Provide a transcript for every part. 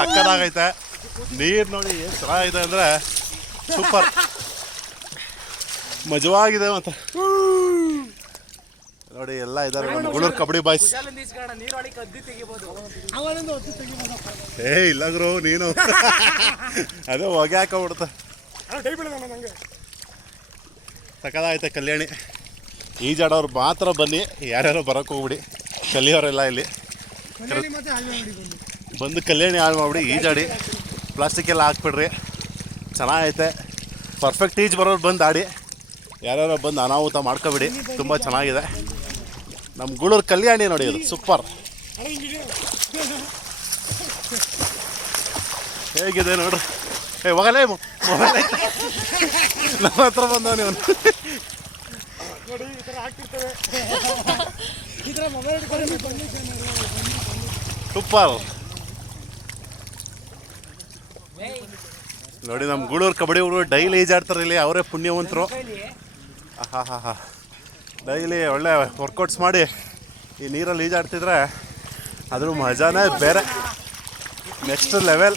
ಸಕ್ಕದಾಗೈತೆ. ನೀರು ನೋಡಿ ಚೆನ್ನಾಗಿದೆ ಅಂದರೆ ಸೂಪರ್. ಮಜವಾಗಿದೆ ಮತ್ತೆ ನೋಡಿ, ಎಲ್ಲ ಇದ್ದಾರೆ ನಮ್ಮ ಗುಳೂರು ಕಬಡ್ಡಿ ಬಾಯ್ಸ್. ಏ, ಇಲ್ಲ ಗುರು, ನೀನು. ಅದೇ ಹೊಗೆ ಹಾಕೋಬಿಡುತ್ತೆ ಸಕ್ಕದಾಗೈತೆ ಕಲ್ಯಾಣಿ. ಈಜಾಡೋರು ಮಾತ್ರ ಬನ್ನಿ, ಯಾರ್ಯಾರೋ ಬರೋಕೆ ಹೋಗ್ಬಿಡಿ. ಕಲಿಯೋರೆಲ್ಲ ಇಲ್ಲಿ. ಬಂದು ಕಲ್ಯಾಣಿ ಹಾಳು ಮಾಡಿಬಿಡಿ ಈಜಾಡಿ. ಪ್ಲಾಸ್ಟಿಕ್ ಎಲ್ಲ ಹಾಕ್ಬಿಡ್ರಿ. ಚೆನ್ನಾಗೈತೆ. ಪರ್ಫೆಕ್ಟ್ ಈಜ್ ಬರೋರು ಬಂದು ಆಡಿ. ಯಾರ್ಯಾರೋ ಬಂದು ಅನಾಹುತ ಮಾಡ್ಕೊಬಿಡಿ. ತುಂಬ ಚೆನ್ನಾಗಿದೆ. ನಮ್ಮ ಗುಳೂರು ಕಲ್ಯಾಣಿ ನೋಡಿ ಇದು. ಸೂಪರ್ ಹೇಗಿದೆ ನೋಡ್ರಿ. ಏ ಹೋಗಲೇ ಮೊಬೈಲ್ ನಮ್ಮ ಹತ್ರ ಬಂದವ ನೀವು ನೋಡಿ ಈ ಥರ ಆಗ್ತಿರ್ತವೆ ಈ ಥರ ಮೊಬೈಲ್ ಇಟ್ಕೊಂಡು ಬನ್ನಿ ಸೂಪರ್ ನೋಡಿ ನಮ್ಮ ಗೂಳೂರು ಕಬಡ್ಡಿ ಹುಡುಗರು ಡೈಲಿ ಈಜಾಡ್ತಾರೆ ಇಲ್ಲಿ, ಅವರೇ ಪುಣ್ಯವಂತರು. ಹಾ ಹಾ ಡೈಲಿ ಒಳ್ಳೆ ವರ್ಕೌಟ್ಸ್ ಮಾಡಿ ಈ ನೀರಲ್ಲಿ ಈಜಾಡ್ತಿದ್ರೆ ಅದ್ರ ಮಜಾನೇ ಬೇರೆ. ನೆಕ್ಸ್ಟ್ ಲೆವೆಲ್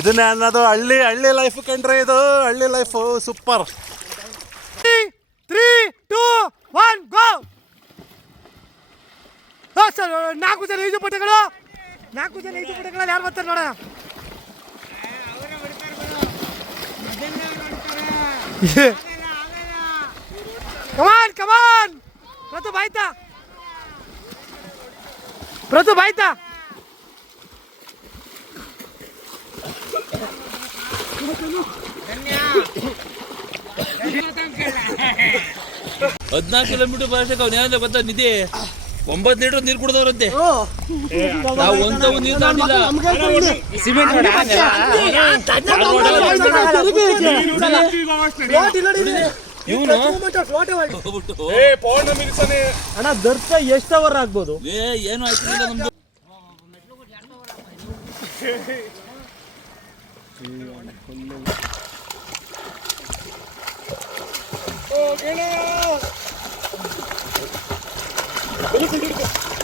ಇದನ್ನೇ ಅನ್ನೋದು ಹಳ್ಳಿ ಹಳ್ಳಿ ಲೈಫ್ ಕಂಡ್ರೆ ಇದು. ಹಳ್ಳಿ life super three two one go sir, ನಾಲ್ಕು ಜನ ಈಜು ಪಟಗಳು. ನಾಲ್ಕು ಜನ ಈಜು ಪಟಗಳಲ್ಲಿ ಯಾರು ಬರ್ತಾರೆ ನೋಡೋಣ? ಕಮಾನ್ ಕಮಾನ್ ಪ್ರತು ಬಾಯ್ತಾ ಪ್ರತು ಬಾಯ್ತಾ ಹದಿನಾಲ್ಕು ಕಿಲೋಮೀಟರ್ ಬರೋಷ್ಟಕ್ಕೆ ಅವ್ನು ಏನಂದ್ರೆ ಗೊತ್ತಾ ನಿಧಿ? ಒಂಬತ್ತು ಲೀಟರ್ ನೀರು ಕುಡ್ದವ್ರಂತೆ ನಾವು ಒಂದು ನೀರು ತಾಂಡಿಲ್ಲ ಸಿಮೆಂಟ್ ಇವನು ಅಣ್ಣ ದರ್ಶ ಎಷ್ಟು ಅವರ್ ಆಗ್ಬೋದು ಏ ಏನು ಆಯ್ತು ನಮ್ದು 出てきた!